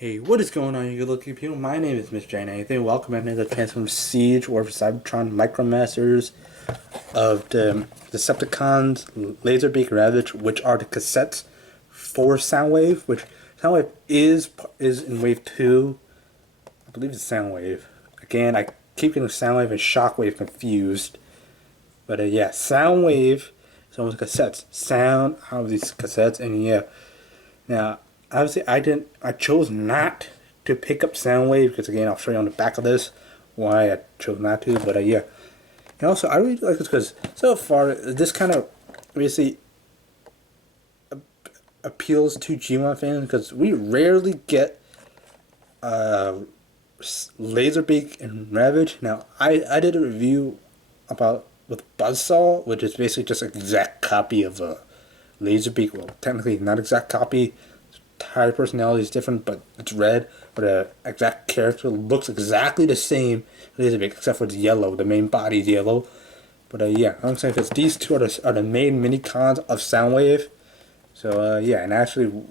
Hey, what is going on, you good looking people? My name is Mr. Jane Anything. Welcome to another Transform Siege or Cybertron Micromasters of the Decepticons, Laserbeak, Ravage, which are the cassettes for Soundwave, which Soundwave is in Wave 2. I believe it's Soundwave. Again, I keep getting Soundwave and Shockwave confused. But yeah, Soundwave is almost cassettes. Sound out of these cassettes, and yeah. Now, obviously, I chose not to pick up Soundwave because again, I'll show you on the back of this why I chose not to. But yeah, and also I really like this because so far this kind of basically appeals to G1 fans because we rarely get Laserbeak and Ravage. Now, I did a review about with Buzzsaw, which is basically just an exact copy of a Laserbeak. Well, technically not exact copy. Entire personality is different, but it's red. But the exact character looks exactly the same Laserbeak, except for it's yellow. The main body is yellow. But yeah, I'm saying because these two are the main minicons of Soundwave. So yeah, and actually,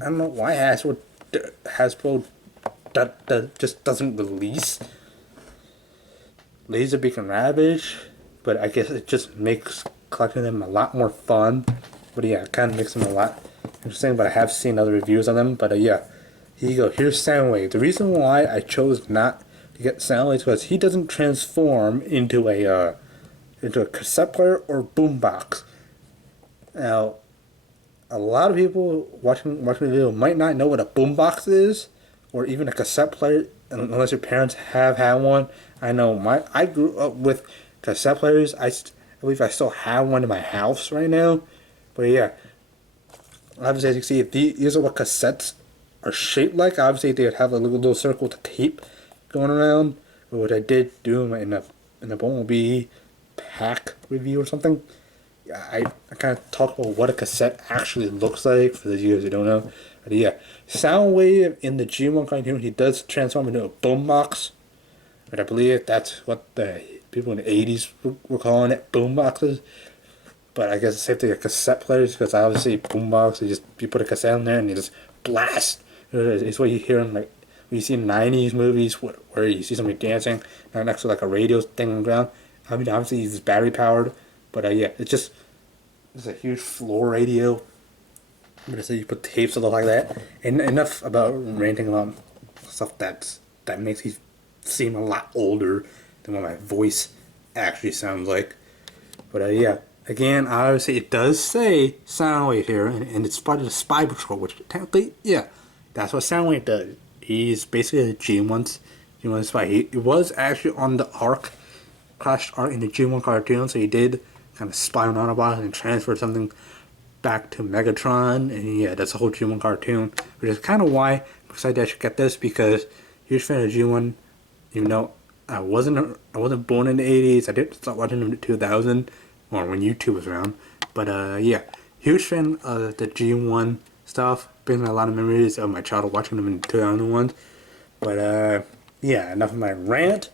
I don't know why Hasbro that just doesn't release Laserbeak and Ravage, but I guess it just makes collecting them a lot more fun. But yeah, it kind of makes them a lot interesting. But I have seen other reviews on them. But yeah, here you go. Here's Soundwave. The reason why I chose not to get Soundwave is because he doesn't transform into a cassette player or boombox. Now, a lot of people watching the video might not know what a boombox is, or even a cassette player, unless your parents have had one. I know I grew up with cassette players. I believe I still have one in my house right now. But yeah, obviously as you can see, these are what cassettes are shaped like. Obviously they would have a little circle with tape going around. But what I did do in the Bumblebee pack review or something, I kind of talked about what a cassette actually looks like for those of you who don't know. But yeah, Soundwave in the G1 cartoon, he does transform into a boombox. But I believe that's what the people in the 80s were calling it, boomboxes. But I guess it's safe to get cassette players because obviously boombox, you put a cassette in there and you just blast. It's what you hear in like when you see 90s movies where you see somebody dancing next to like a radio thing on the ground. I mean, obviously it's battery powered, but yeah, it's a huge floor radio. But so you put tapes and stuff like that. And enough about ranting about stuff that makes me seem a lot older than what my voice actually sounds like. But yeah, again, obviously it does say Soundwave here, and it's part of the Spy Patrol, which technically, yeah, that's what Soundwave does. He's basically a G1 spy. He was actually on the Ark, crashed Ark in the G1 cartoon, so he did kind of spy on Autobots and transfer something back to Megatron, and yeah, that's a whole G1 cartoon, which is kind of why I'm excited I should get this because huge fan of G1. Even though I wasn't born in the 80s, I didn't start watching them in 2000 or when YouTube was around. But yeah, huge fan of the G1 stuff. Brings me a lot of memories of my childhood watching them in 2001. But yeah, enough of my rant.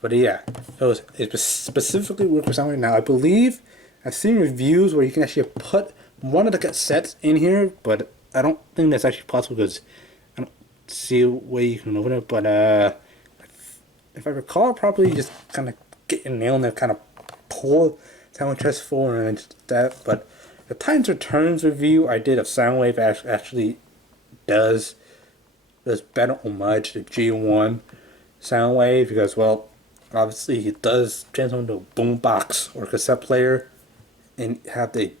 But yeah, it specifically worked for something. Now I believe I've seen reviews where you can actually put one of the cassettes in here, but I don't think that's actually possible because I don't see a way you can open it. But if I recall properly, you just kind of get your nail in there, kind of pull Soundwave chest forward and that. But the Titans Returns review I did of Soundwave actually does better homage to G1 Soundwave because, well, obviously he does transform into a boombox or cassette player and have the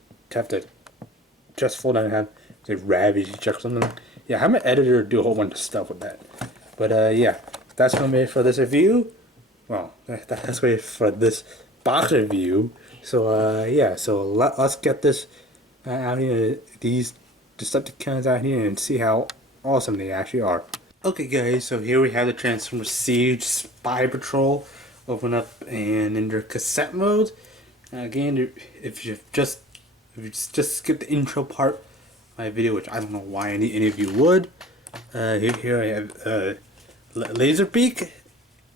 just fold down and have the Ravage check something. Yeah, have an editor do a whole bunch of stuff with that. But yeah, that's gonna be it for this review. Well, that's gonna be it for this box review. So yeah, so let's get this out here, these Decepticons out here, and see how awesome they actually are. Okay, guys, so here we have the Transformers Siege Spy Patrol open up and in their cassette mode. Again, if you just skip the intro part of my video, which I don't know why any of you would. Here I have Laserbeak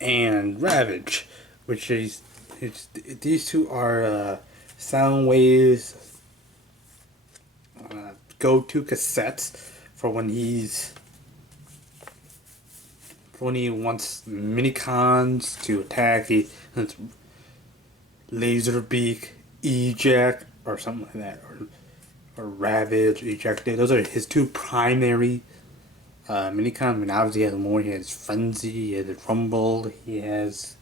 and Ravage, which is these two are Soundwave's go-to cassettes for when he's when he wants minicons to attack, he has Laserbeak, Eject, or something like that, or Ravage, Eject. Those are his two primary minicons. I mean, obviously he has more. He has Frenzy, he has Rumble, he has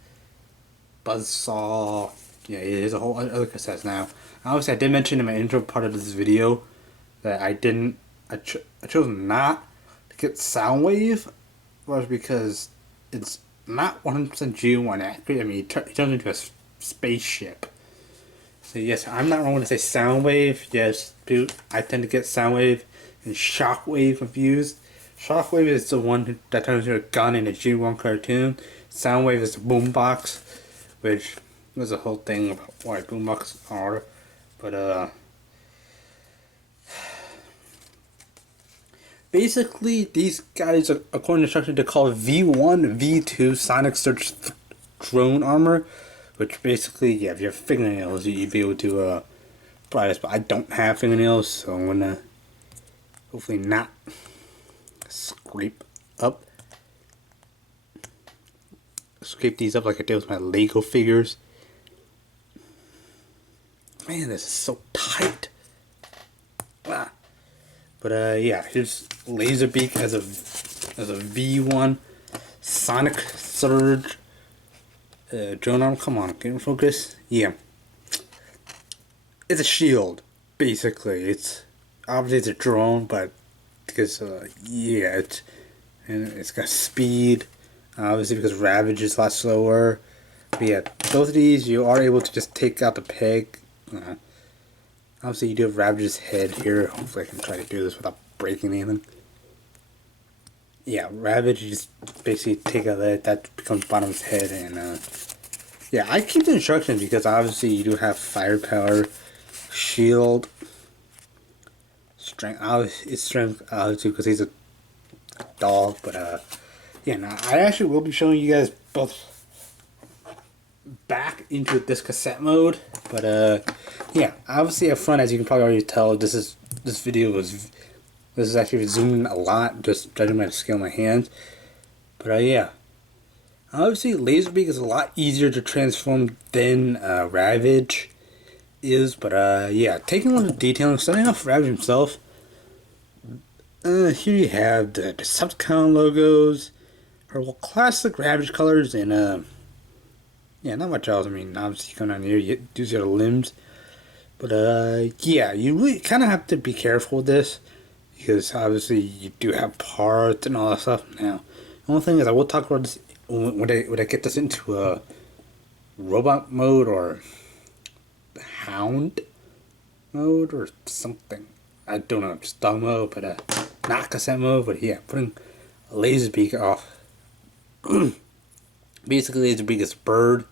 Buzzsaw. Yeah, he has a whole other cassettes now. Obviously, I did mention in my intro part of this video that I didn't. I chose not to get Soundwave, was because it's not 100% G1 accurate. I mean, it turns into a spaceship. So yes, I'm not wrong when I say Soundwave. Yes, dude, I tend to get Soundwave and Shockwave confused. Shockwave is the one that turns into a gun in a G1 cartoon. Soundwave is the boombox, which was a whole thing about why boomboxes are. But basically, these guys, according to instructions, they're called V1, V2 Sonic Search Drone Armor, which basically, yeah, if you have fingernails, you'd be able to apply this. But I don't have fingernails, so I'm gonna hopefully not scrape these up like I did with my Lego figures. Man, this is so tight. Ah. But yeah, here's Laserbeak as a V1 Sonic Surge drone arm. Come on, can you focus? Yeah, it's a shield basically. It's obviously it's a drone, but because yeah, it's got speed. Obviously because Ravage is a lot slower. But yeah, both of these you are able to just take out the peg. Obviously you do have Ravage's head here. Hopefully I can try to do this without breaking anything. Yeah, Ravage, you just basically take out that becomes bottom's head, and yeah, I keep the instructions because obviously you do have firepower, shield, strength. It's strength obviously because he's a dog, but yeah, now I actually will be showing you guys both back into this cassette mode, but yeah, obviously up front, as you can probably already tell, this is actually zooming a lot, just judging by the scale of my hands. But yeah, obviously Laserbeak is a lot easier to transform than Ravage is, but yeah, taking a look at detailing, starting off Ravage himself. Here you have the Decepticon logos, or classic Ravage colors, and yeah, not much else. I mean, obviously you come down here, you do see the limbs. But yeah, you really kind of have to be careful with this, because obviously you do have parts and all that stuff. Now, the only thing is I will talk about this when I get this into a robot mode or hound mode or something. I don't know, just dog mode, but not cassette mode. But yeah, putting a Laserbeak off. Basically, Laserbeak is bird.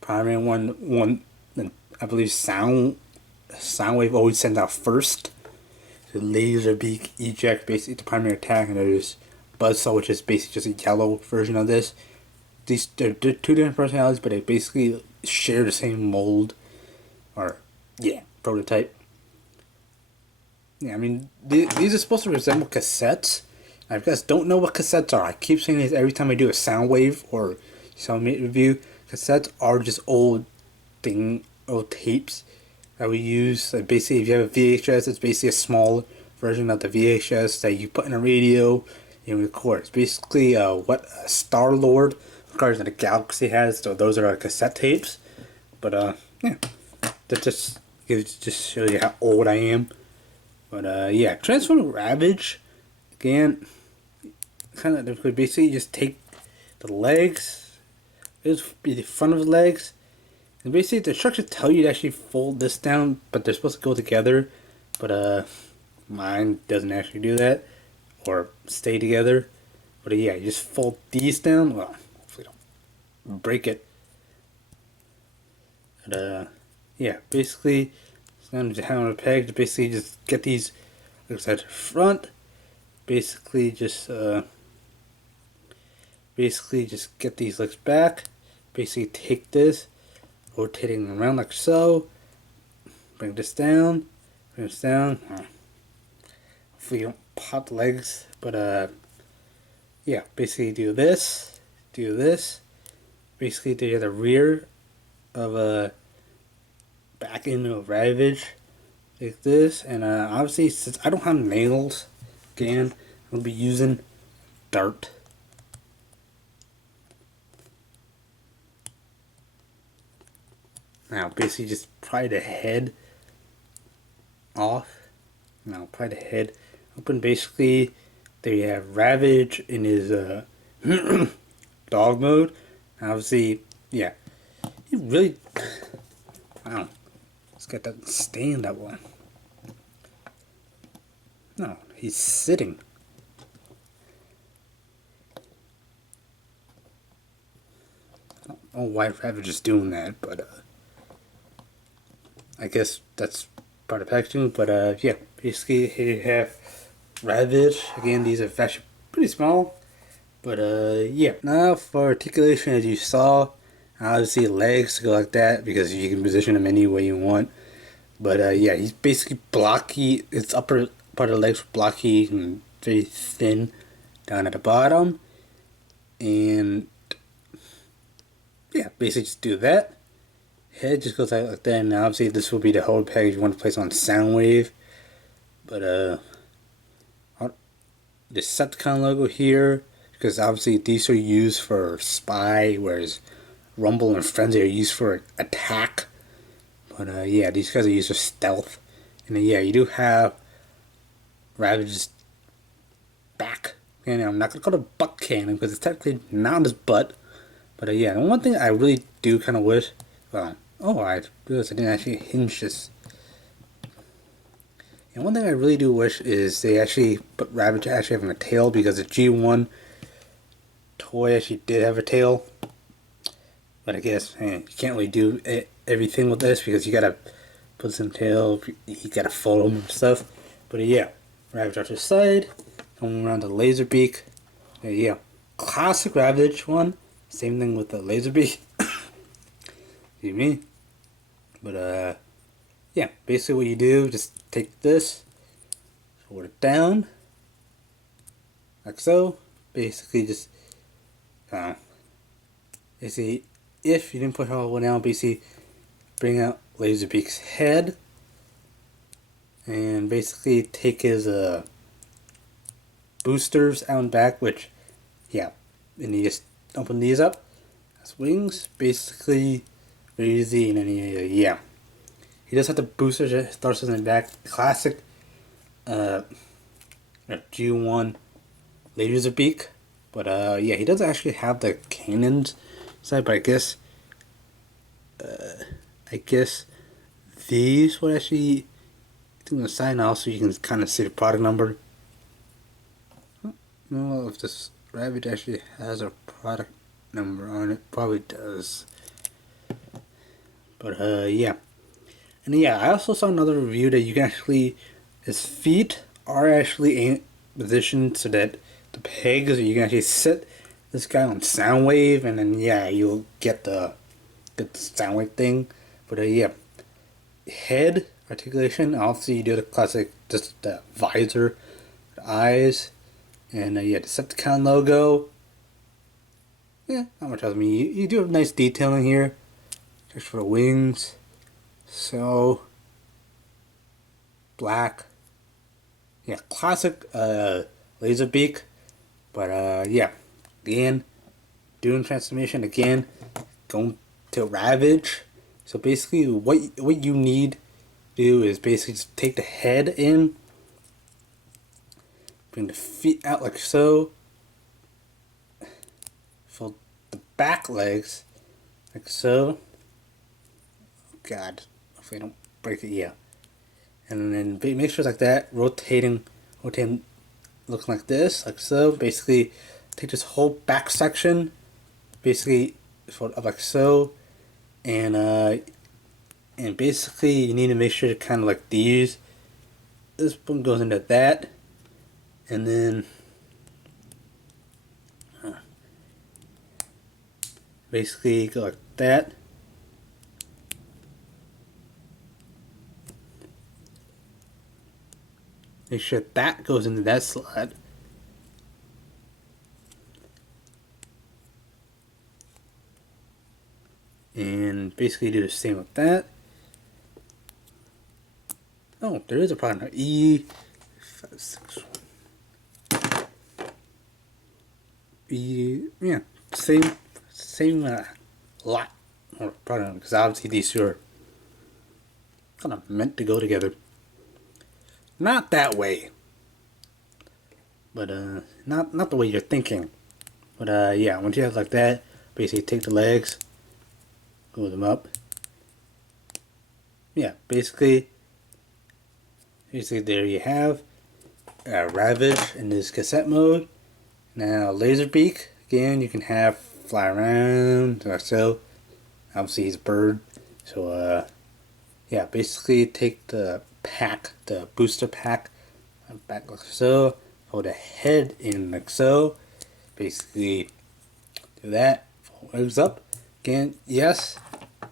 Primary one I believe Soundwave always sends out first. So Laserbeak, Eject, basically the primary attack, and there's Buzzsaw, which is basically just a yellow version of this. They're two different personalities, but they basically share the same mold, or yeah, prototype. Yeah, I mean these are supposed to resemble cassettes. Now, if you guys don't know what cassettes are, I keep saying this every time I do a Soundwave or Soundmate review. Cassettes are just old tapes that we use. Basically, if you have a VHS, it's basically a small version of the VHS that you put in a radio and record. It's basically what Star-Lord Guardians of the Galaxy has. So those are cassette tapes. But yeah, that just shows you how old I am. But yeah, Transform Ravage again. Kind of basically just take the legs. This would be the front of the legs. And basically the instructions tell you to actually fold this down, but they're supposed to go together. But mine doesn't actually do that. Or stay together. But yeah, you just fold these down. Well, hopefully don't break it. But yeah, basically it's not just having a peg to basically just get these, like I said, front. Basically just get these legs back. Basically take this, rotating them around like so. Bring this down. Hopefully you don't pop the legs. But yeah, basically do this, basically to the rear of a back into a Ravage like this, and obviously since I don't have nails, again, I'll be using dart. Now basically just pry the head off. Now pry the head open. Basically, there you have Ravage in his dog mode. Obviously, yeah, he really, wow, this guy doesn't stand that well. No, he's sitting. I don't know why Ravage is doing that, but I guess that's part of packaging. But yeah, basically here you have Ravage. Again, these are actually pretty small. But yeah. Now for articulation, as you saw, obviously legs go like that because you can position him any way you want. But yeah, he's basically blocky. His upper part of the legs blocky and very thin down at the bottom. And yeah, basically just do that. Head just goes like that, and obviously this will be the whole package you want to place on Soundwave. But the Decepticon logo here, because obviously these are used for spy, whereas Rumble and Frenzy are used for attack. But yeah, these guys are used for stealth. And then, yeah, you do have Ravage's back. And I'm not going to call it butt cannon because it's technically not his butt. But yeah, the one thing I really do kind of wish, well, oh, I realized I didn't actually hinge this. And one thing I really do wish is they actually put Ravage actually having a tail, because the G1 toy actually did have a tail. But I guess you can't really do everything with this because you gotta put some tail, you gotta fold them and stuff. But yeah, Ravage off to the side, coming around the Laserbeak. Yeah, classic Ravage one. Same thing with the Laserbeak. Excuse me. But yeah, basically what you do, just take this, fold it down, like so. Basically just, basically, if you didn't put it all the way down, basically bring out Laserbeak's head, and basically take his boosters out and back, which, yeah, and you just open these up as wings, basically very easy. And then yeah, he does have the boosters, starts in the back, classic G1 Laserbeak. But yeah, he doesn't actually have the cannons side, but I guess these would actually on the side now, so you can kind of see the product number. I don't know if this Ravage actually has a product number on it. Probably does. But yeah. And yeah, I also saw another review that you can actually, his feet are actually positioned so that the pegs, you can actually sit this guy on Soundwave, and then yeah, you'll get the Soundwave thing. But yeah, head articulation, obviously you do the classic, just the visor, the eyes, and yeah, Decepticon logo. Yeah, not much else. I mean, you do have nice detailing here, just for the wings. So black, yeah, classic Laserbeak. But yeah, again, doing transformation again, going to Ravage. So basically, what you need to do is basically just take the head in, bring the feet out like so, fold the back legs like so. Oh God, hopefully I don't break it. Yeah, and then make sure it's like that, rotating, looking like this, like so. Basically, take this whole back section, basically fold up like so, and basically you need to make sure to kind of like these. This one goes into that, and then basically go like that. Make sure that goes into that slot. and basically do the same with that. Oh, there is a problem. Yeah, same lot or problem, because obviously these two are kind of meant to go together. Not that way, but not the way you're thinking. But yeah, once you have like that, basically take the legs, glue them up. Yeah, basically there you have Ravage in this cassette mode. Now Laserbeak, again, you can have fly around like so. Obviously he's a bird, so yeah, basically take the pack, the booster pack, back like so, hold the head in like so, basically do that, fold legs up, again, yes,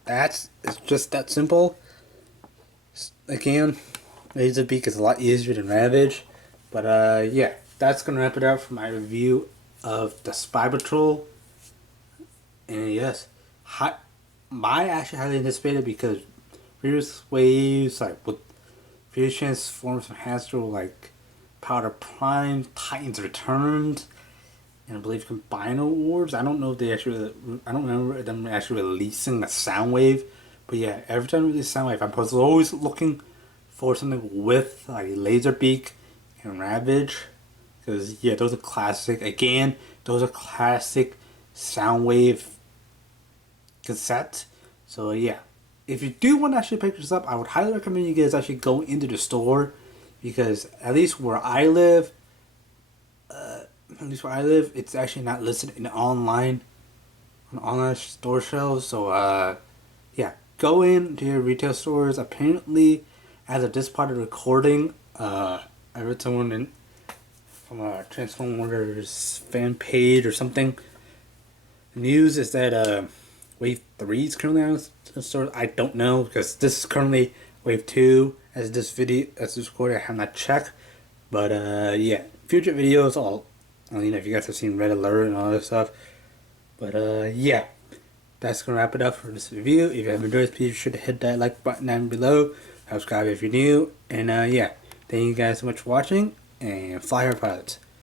it's just that simple. Again, Laserbeak is a lot easier than Ravage, but yeah, that's gonna wrap it up for my review of the Spy Patrol. And yes, I actually highly anticipated, because previous waves, like with previous transforms from Hasbro, like Powder Prime, Titans Returned, and I believe Combiner Wars. I don't know if I don't remember them actually releasing a Soundwave, but yeah, every time they release Soundwave, I was always looking for something with like Laserbeak and Ravage, because yeah, those are classic. Again, those are classic Soundwave cassettes. So yeah, if you do want to actually pick this up, I would highly recommend you guys actually go into the store, because at least where I live, it's actually not listed in online store shelves. So yeah, go into your retail stores. Apparently, as of this part of the recording, I read someone from a Transformers fan page or something. The news is that Wave 3 is currently on the store. I don't know, because this is currently Wave 2 as this recording. I have not checked. But yeah, future videos, if you guys have seen Red Alert and all that stuff. But yeah, that's gonna wrap it up for this review. If you have enjoyed this, please be sure to hit that like button down below. Subscribe if you're new. And yeah, thank you guys so much for watching, and fly hard pilots.